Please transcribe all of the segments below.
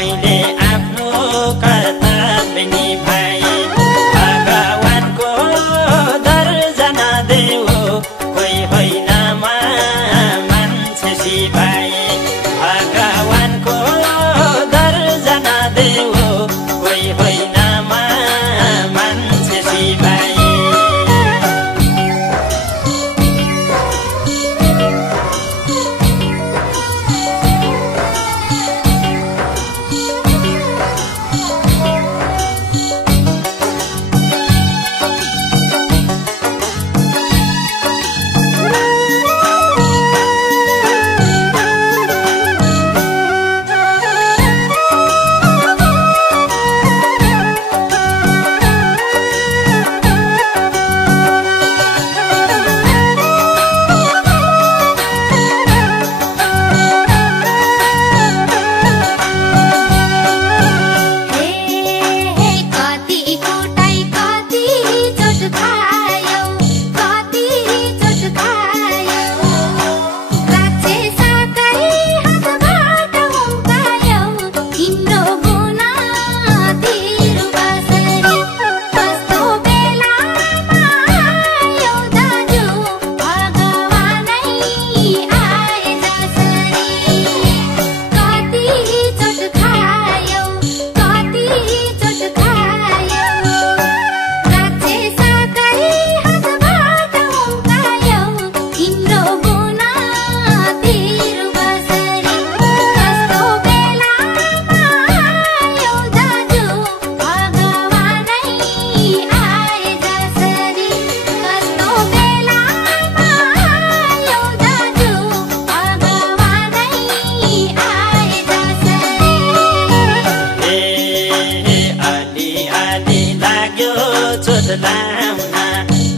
मैले आफ्नो कर्तव्य निभाए भगवानको दर्जना देऊ कोही होइन मान्छे सिपाए भगवानको दर्जना देऊ कोही होइन मान्छे सिपाए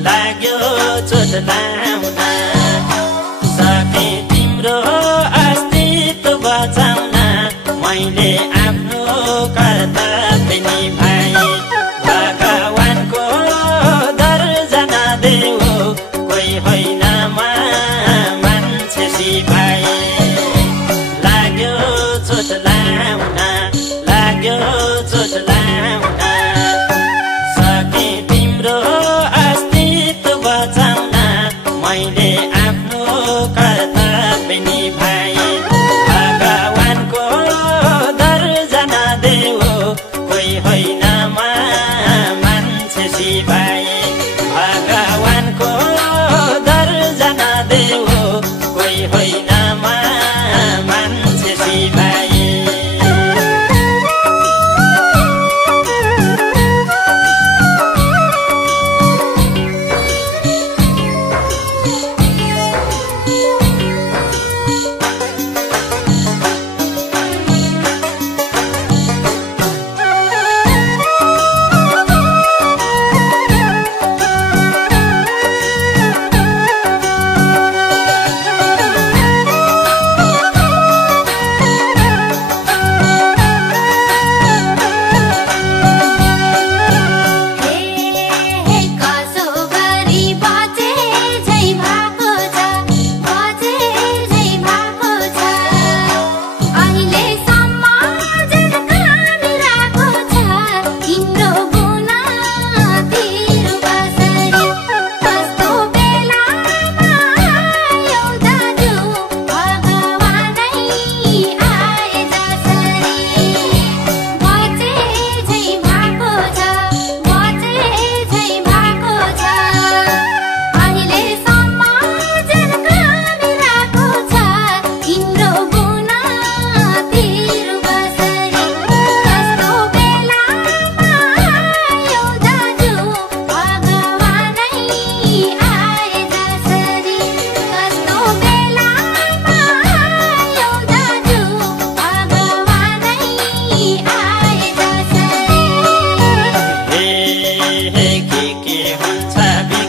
लाग्यो चोट लाउन सके तिम्रो अस्तित्व बचाउन मैले आफ्नो कर्तव्य निभाए भगवानको दर्जना देऊ कोही होइन मान्छे सिपाए लाग्यो चोट लाउन लाग्यो चोट लाउन मैले आफ्नो कर्तव्य निभाए भगवानको दर्जना देऊ कोही होइन मान्छे सिपाए भगवानको दर्जना देऊ कोही होइन मान्छे सिपाए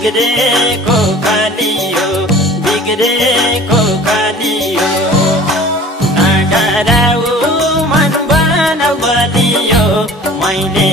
बिग्रेको कालियो बिग्रेको कालियो नगराऊ मन बनाऊ बलियो मैले